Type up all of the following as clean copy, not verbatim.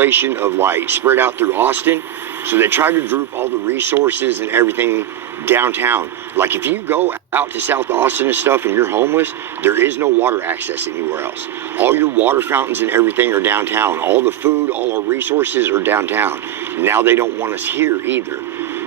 population of like spread out through Austin. So they try to group all the resources and everything downtown. Like if you go out to South Austin and stuff and you're homeless, there is no water access anywhere else. All your water fountains and everything are downtown. All the food, all our resources are downtown. Now they don't want us here either.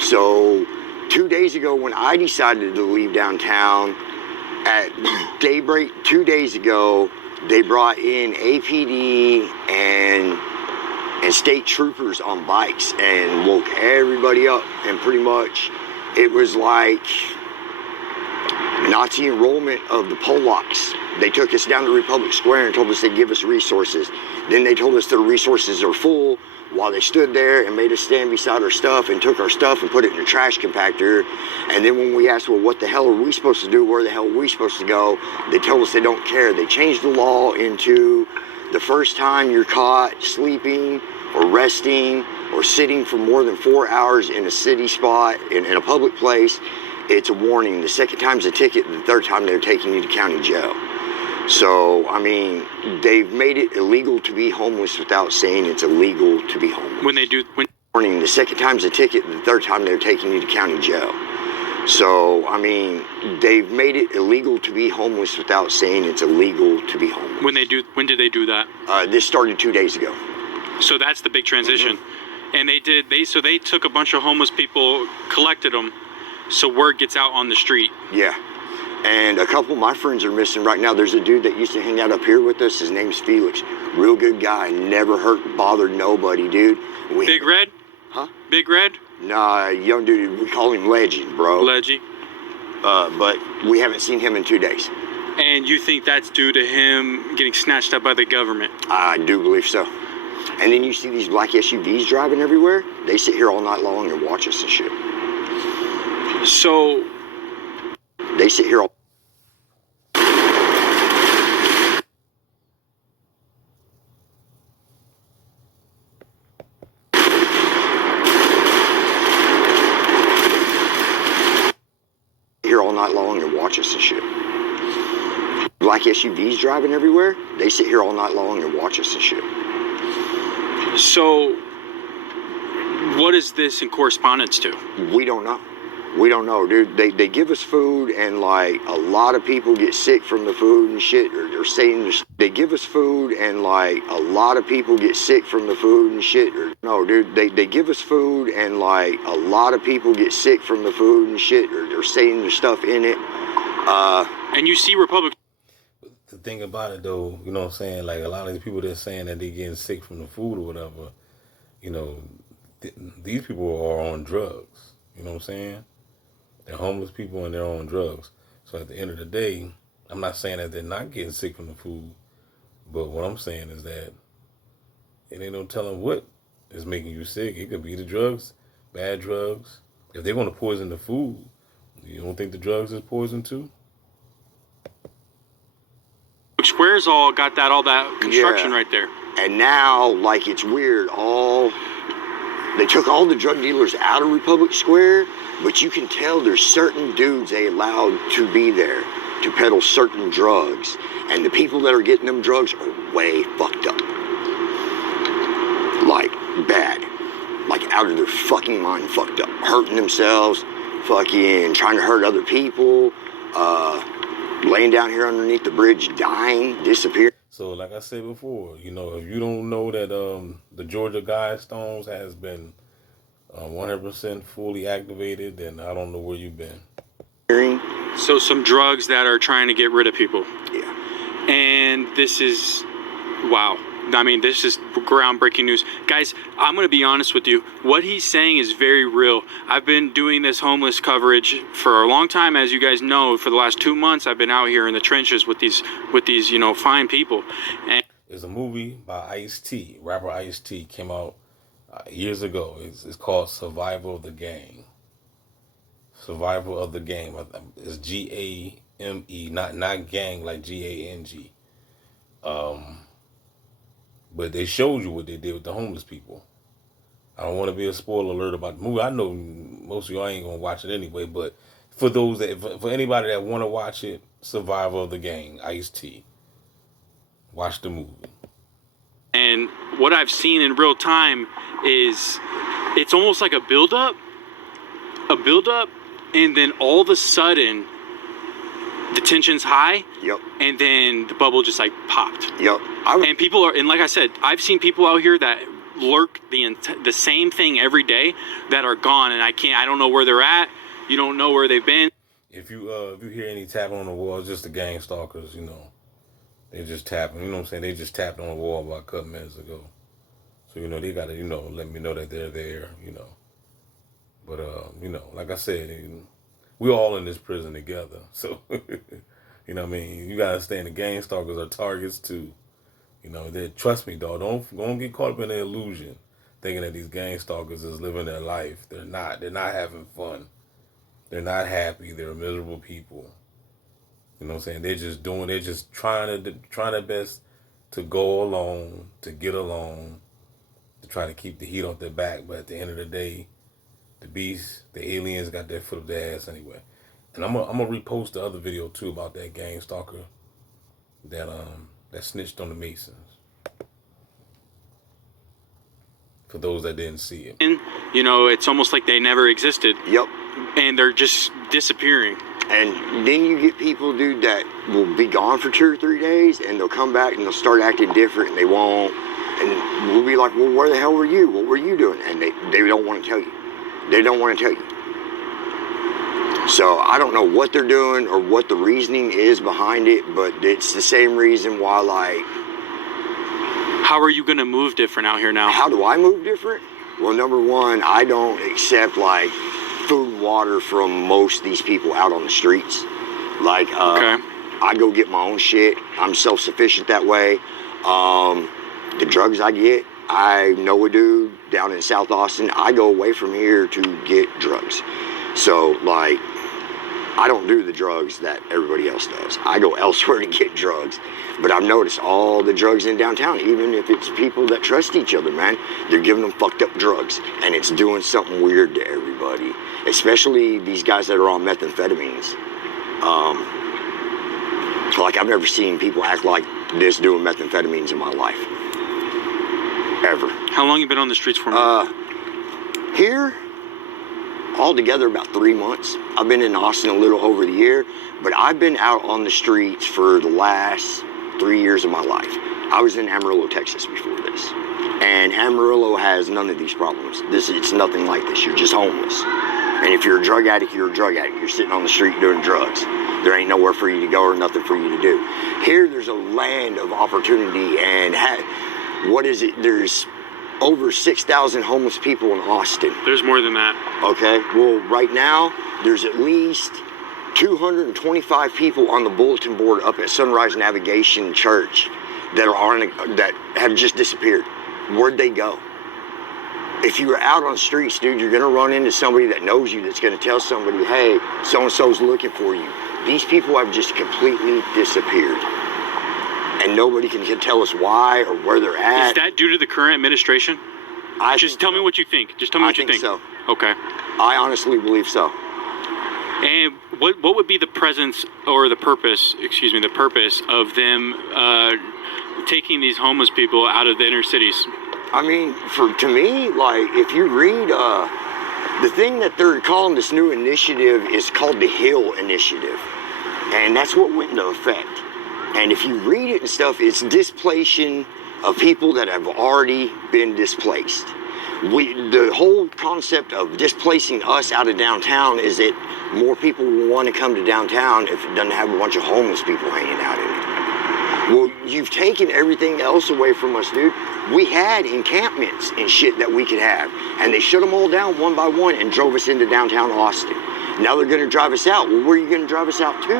So 2 days ago when I decided to leave downtown at daybreak 2 days ago, they brought in APD and state troopers on bikes and woke everybody up, and pretty much it was like Nazi enrollment of the Polacks. They took us down to Republic Square and told us they'd give us resources. Then they told us their resources are full while they stood there and made us stand beside our stuff and took our stuff and put it in a trash compactor. And then when we asked, well, what the hell are we supposed to do? Where the hell are we supposed to go? They told us they don't care. They changed the law into the first time you're caught sleeping or resting or sitting for more than 4 hours in a city spot, in a public place, it's a warning. The second time's a ticket. The third time they're taking you to county jail. So, I mean, they've made it illegal to be homeless without saying it's illegal to be homeless. Warning, the second time's a ticket. The third time they're taking you to county jail. So, I mean, they've made it illegal to be homeless without saying it's illegal to be homeless. When did they do that? This started 2 days ago. So that's the big transition. Mm-hmm. And they took a bunch of homeless people, collected them, so word gets out on the street. Yeah. And a couple of my friends are missing right now. There's a dude that used to hang out up here with us. His name's Felix. Real good guy. Never bothered nobody, dude. Big Red? Huh? Big Red? Nah, young dude. We call him Legend, bro. Leggy. But we haven't seen him in 2 days. And you think that's due to him getting snatched up by the government? I do believe so. And then you see these black SUVs driving everywhere. They sit here all night long and watch us and shit. So they sit here all night long and watch us and shit. Black SUVs driving everywhere. They sit here all night long and watch us and shit. So what is this in correspondence to? We don't know. We don't know, dude. They give us food, and like a lot of people get sick from the food and shit. Or they're saying they give us food, and like a lot of people get sick from the food and shit. Or no, dude. They give us food, and like a lot of people get sick from the food and shit. Or they're saying there's stuff in it. And you see Republic. The thing about it, though, you know what I'm saying? Like a lot of these people that's saying that they getting sick from the food or whatever, you know, these people are on drugs. You know what I'm saying? They're homeless people and they're on drugs. So at the end of the day, I'm not saying that they're not getting sick from the food, but what I'm saying is that it ain't no telling what is making you sick. It could be the drugs, bad drugs. If they're going to poison the food, you don't think the drugs is poison too? Square's all got all that construction right there. And now, like, it's weird. They took all the drug dealers out of Republic Square, but you can tell there's certain dudes they allowed to be there to peddle certain drugs. And the people that are getting them drugs are way fucked up. Like, bad. Like, out of their fucking mind fucked up. Hurting themselves, fucking trying to hurt other people, laying down here underneath the bridge, dying, disappearing. So, like I said before, you know, if you don't know that the Georgia Guidestones has been 100% fully activated, then I don't know where you've been. So some drugs that are trying to get rid of people. Yeah. And this is, wow. I mean, this is groundbreaking news. Guys, I'm going to be honest with you. What he's saying is very real. I've been doing this homeless coverage for a long time. As you guys know, for the last 2 months, I've been out here in the trenches with these, you know, fine people. And there's a movie by Ice-T, rapper Ice-T, came out years ago. It's called Survival of the Gang. Survival of the Game. It's G-A-M-E, not gang like G-A-N-G. But they showed you what they did with the homeless people. I don't want to be a spoiler alert about the movie. I know most of y'all ain't going to watch it anyway, but for those for anybody that want to watch it, Survival of the Gang, Ice-T. Watch the movie. And what I've seen in real time is it's almost like a buildup, and then all of a sudden the tension's high. Yep. And then the bubble just like popped. Yep. And people are, and like I said, I've seen people out here that lurk the same thing every day that are gone, and I don't know where they're at. You don't know where they've been. If you hear any tapping on the wall, it's just the gang stalkers, you know. They just tapping, you know what I'm saying? They just tapped on the wall about a couple minutes ago. So, you know, they gotta, you know, let me know that they're there, you know. But you know, like I said, we're all in this prison together. So you know what I mean? You gotta understand the gang stalkers are targets too. You know, trust me, dog, don't get caught up in the illusion thinking that these gang stalkers is living their life. They're not having fun. They're not happy. They're miserable people. You know what I'm saying? They're just trying their best to go along, to get along, to try to keep the heat off their back. But at the end of the day, the beast, the aliens got their foot up their ass anyway. And I'm gonna repost the other video too about that gang stalker that snitched on the Masons. For those that didn't see it. You know, it's almost like they never existed. Yep. And they're just disappearing. And then you get people, dude, that will be gone for 2 or 3 days, and they'll come back and they'll start acting different, and they won't. And we'll be like, well, where the hell were you? What were you doing? And they don't want to tell you. They don't want to tell you. So I don't know what they're doing or what the reasoning is behind it, but it's the same reason why, like... How are you going to move different out here now? How do I move different? Well, number one, I don't accept, like, food and water from most of these people out on the streets. Like, okay. I go get my own shit. I'm self-sufficient that way. The drugs I get, I know a dude down in South Austin. I go away from here to get drugs. So, like, I don't do the drugs that everybody else does. I go elsewhere to get drugs. But I've noticed all the drugs in downtown, even if it's people that trust each other, man, they're giving them fucked up drugs. And it's doing something weird to everybody. Especially these guys that are on methamphetamines. Like, I've never seen people act like this doing methamphetamines in my life. Ever. How long you been on the streets for? Here, altogether about 3 months. I've been in Austin a little over the year, but I've been out on the streets for the last 3 years of my life. I was in Amarillo, Texas before this. And Amarillo has none of these problems. It's nothing like this. You're just homeless. And if you're a drug addict, you're a drug addict. You're sitting on the street doing drugs. There ain't nowhere for you to go or nothing for you to do. Here, there's a land of opportunity, and there's over 6,000 homeless people in Austin. There's more than that. Okay, well, right now, there's at least 225 people on the bulletin board up at Sunrise Navigation Church that have just disappeared. Where'd they go? If you're out on the streets, dude, you're gonna run into somebody that knows you that's gonna tell somebody, hey, so-and-so's looking for you. These people have just completely disappeared. And nobody can tell us why or where they're at. Is that due to the current administration? Just tell me what you think. Just tell me what you think. I think so. Okay. I honestly believe so. And what would be the presence or the purpose of them taking these homeless people out of the inner cities? I mean, to me, like, if you read, the thing that they're calling this new initiative is called the Hill Initiative. And that's what went into effect. And if you read it and stuff, it's displacing of people that have already been displaced. The whole concept of displacing us out of downtown is that more people will want to come to downtown if it doesn't have a bunch of homeless people hanging out in it. Well, you've taken everything else away from us, dude. We had encampments and shit that we could have, and they shut them all down one by one and drove us into downtown Austin. Now they're going to drive us out. Well, where are you going to drive us out to?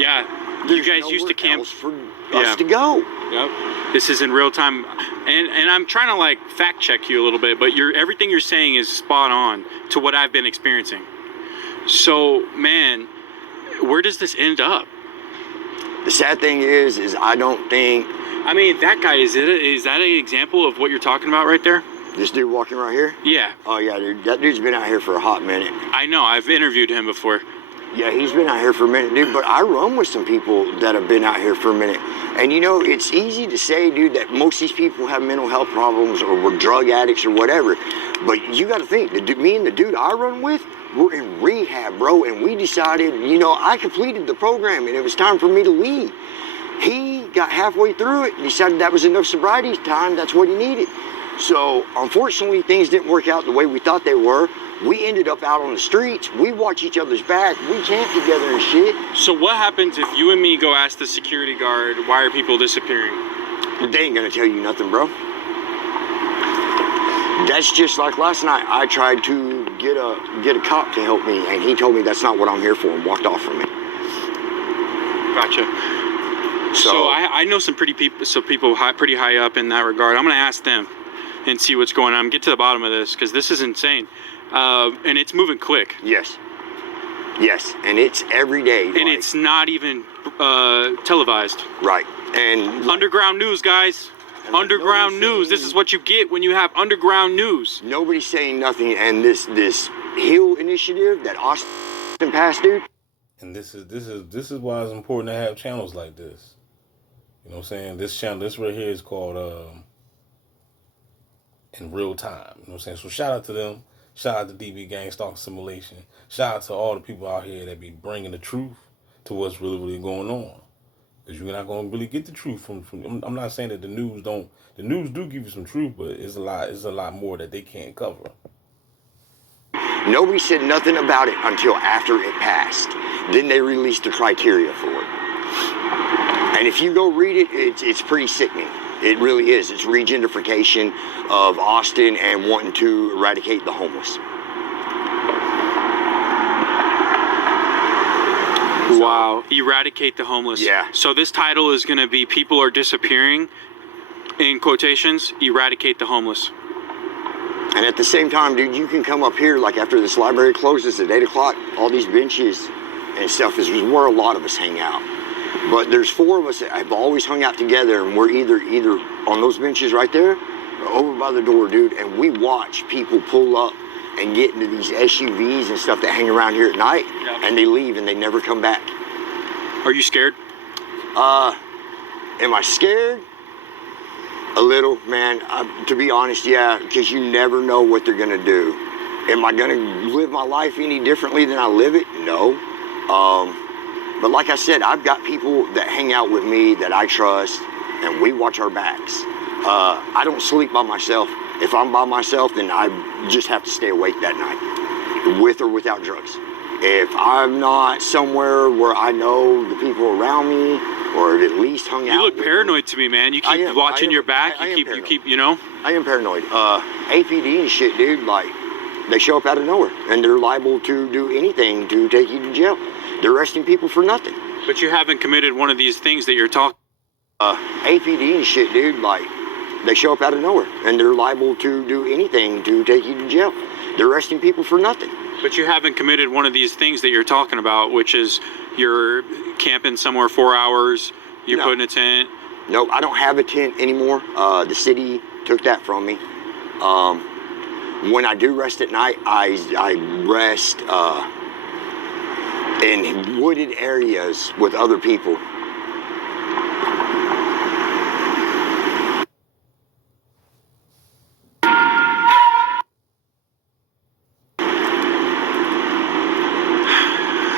Yeah. There's you guys used to camp for us to go. Yep. This is in real time, and I'm trying to like fact check you a little bit, but everything you're saying is spot on to what I've been experiencing. So, man, where does this end up? The sad thing is I don't think. I mean, that guy is that an example of what you're talking about right there? This dude walking right here? Yeah. Oh yeah, dude. That dude's been out here for a hot minute. I know. I've interviewed him before. Yeah, he's been out here for a minute, dude, but I run with some people that have been out here for a minute. And you know, it's easy to say, dude, that most of these people have mental health problems or were drug addicts or whatever. But you got to think, me and the dude I run with, we're in rehab, bro. And we decided, you know, I completed the program and it was time for me to leave. He got halfway through it and decided that was enough sobriety time. That's what he needed. So unfortunately, things didn't work out the way we thought they were. We ended up out on the streets. We watch each other's back. We camp together and shit. So what happens if you and me go ask the security guard, why are people disappearing? They ain't gonna tell you nothing, bro. That's just like last night. I tried to get a cop to help me, and he told me that's not what I'm here for and walked off from me. Gotcha. So I know some pretty high up in that regard. I'm gonna ask them and see what's going on. Get to the bottom of this because this is insane. And it's moving quick. Yes, and it's every day. And it's not even televised. Right, and underground news, guys. Underground news. This is what you get when you have underground news. Nobody's saying nothing. And this Hill initiative that Austin passed, dude. And this is why it's important to have channels like this. You know what I'm saying? This channel, this right here is called In Real Time. You know what I'm saying? So shout out to them. Shout out to DB Gangstalking Simulation. Shout out to all the people out here that be bringing the truth to what's really going on. Because you're not going to really get the truth from. I'm not saying that the news do give you some truth, but it's a lot more that they can't cover. Nobody said nothing about it until after it passed. Then they released the criteria for it. And if you go read it, it's pretty sickening. It really is. It's regentrification of Austin and wanting to eradicate the homeless. Wow. Eradicate the homeless. Yeah. So this title is going to be People Are Disappearing, in quotations, eradicate the homeless. And at the same time, dude, you can come up here, like after this library closes at 8 o'clock, all these benches and stuff is where a lot of us hang out. But there's 4 of us that have always hung out together, and we're either on those benches right there or over by the door, dude, and we watch people pull up and get into these SUVs and stuff that hang around here at night, and they leave and they never come back. Are you scared? Am I scared? A little, man. To be honest, yeah, because you never know what they're gonna do. Am I gonna live my life any differently than I live it? No. But like I said, I've got people that hang out with me that I trust, and we watch our backs. I don't sleep by myself. If I'm by myself, then I just have to stay awake that night, with or without drugs. If I'm not somewhere where I know the people around me, or at least hung out. You look paranoid to me, man. You keep watching your back. You keep, you know. I am paranoid. APD and shit, dude. Like, they show up out of nowhere, and they're liable to do anything to take you to jail. They're arresting people for nothing. But you haven't committed one of these things that you're talking. APD and shit, dude. Like, they show up out of nowhere, and they're liable to do anything to take you to jail. They're arresting people for nothing. But you haven't committed one of these things that you're talking about, which is you're camping somewhere 4 hours, you're putting a tent. No, I don't have a tent anymore. The city took that from me. When I do rest at night, I rest in wooded areas with other people.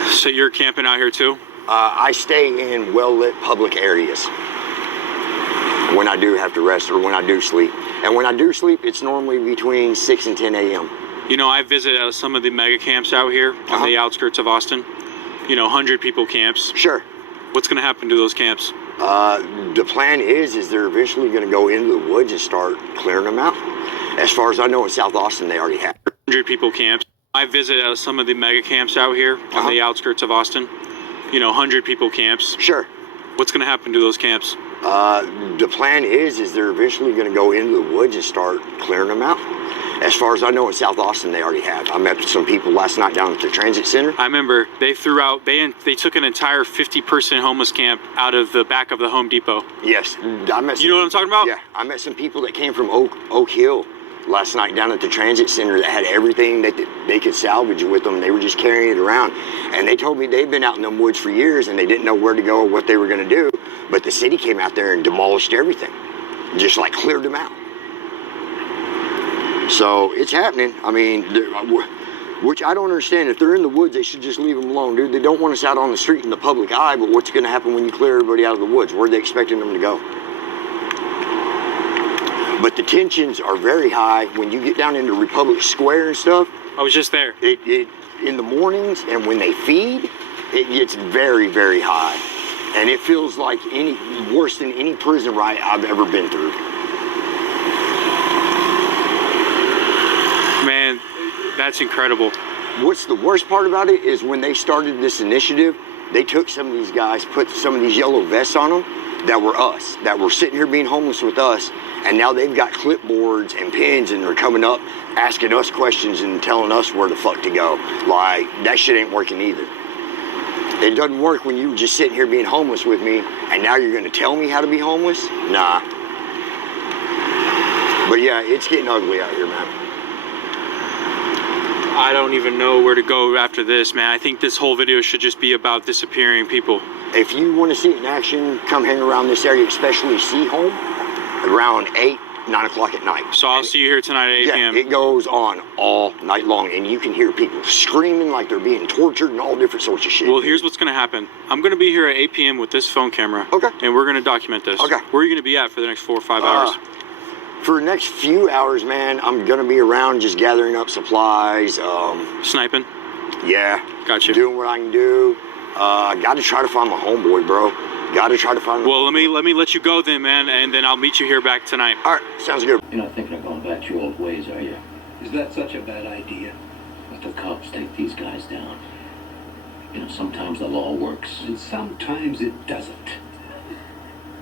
So you're camping out here too? I stay in well-lit public areas when I do have to rest or when I do sleep. And when I do sleep, it's normally between 6 and 10 a.m. You know, I visit some of the mega camps out here on the outskirts of Austin. You know, 100 people camps. Sure. What's going to happen to those camps? The plan is they're eventually going to go into the woods and start clearing them out. As far as I know, in South Austin, they already have. 100 people camps. I visit some of the mega camps out here on the outskirts of Austin. You know, 100 people camps. Sure. What's going to happen to those camps? The plan is they're eventually going to go into the woods and start clearing them out. As far as I know, in South Austin, they already have. I met some people last night down at the transit center. I remember they threw out, they took an entire 50-person homeless camp out of the back of the Home Depot. Yes, I met. You know what I'm talking about? Yeah, I met some people that came from Oak Hill last night down at the transit center that had everything that they could salvage with them. They were just carrying it around, and they told me they've been out in them woods for years and they didn't know where to go or what they were going to do. But the city came out there and demolished everything, just like cleared them out. So it's happening. I mean, which I don't understand. If they're in the woods, they should just leave them alone, dude. They don't want us out on the street in the public eye, but what's going to happen when you clear everybody out of the woods? Where are they expecting them to go? But the tensions are very high when you get down into Republic Square and stuff. I was just there. It in the mornings and when they feed, it gets very, very high. And it feels like worse than any prison riot I've ever been through. Man, that's incredible. What's the worst part about it is when they started this initiative, they took some of these guys, put some of these yellow vests on them that were us, that were sitting here being homeless with us, and now they've got clipboards and pens and they're coming up asking us questions and telling us where the fuck to go. Like, that shit ain't working either. It doesn't work when you were just sitting here being homeless with me and now you're gonna tell me how to be homeless? Nah. But yeah, it's getting ugly out here, man. I don't even know where to go after this, man. I think this whole video should just be about disappearing people. If you want to see it in action, come hang around this area, especially Seaholm, around 8, 9 o'clock at night. So I'll see you here tonight at 8 p.m. It goes on all night long, and you can hear people screaming like they're being tortured and all different sorts of shit. Well, here's what's going to happen. I'm going to be here at 8 p.m. with this phone camera. Okay. And we're going to document this. Okay. Where are you going to be at for the next 4 or 5 hours? For the next few hours, man, I'm going to be around just gathering up supplies. Sniping? Yeah. Gotcha. Doing what I can do. Got to try to find my homeboy, bro. Got to try to find. Well, let me let you go then, man, and then I'll meet you here back tonight. All right, sounds good. You're not thinking of going back to your old ways, are you? Is that such a bad idea? Let the cops take these guys down. You know, sometimes the law works. And sometimes it doesn't.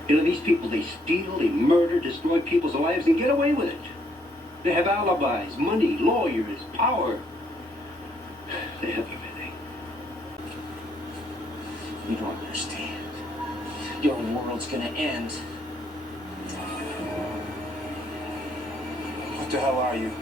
You know, these people, they steal, they murder, destroy people's lives, and get away with it. They have alibis, money, lawyers, power. They have everything. You don't understand. Your world's gonna end. What the hell are you?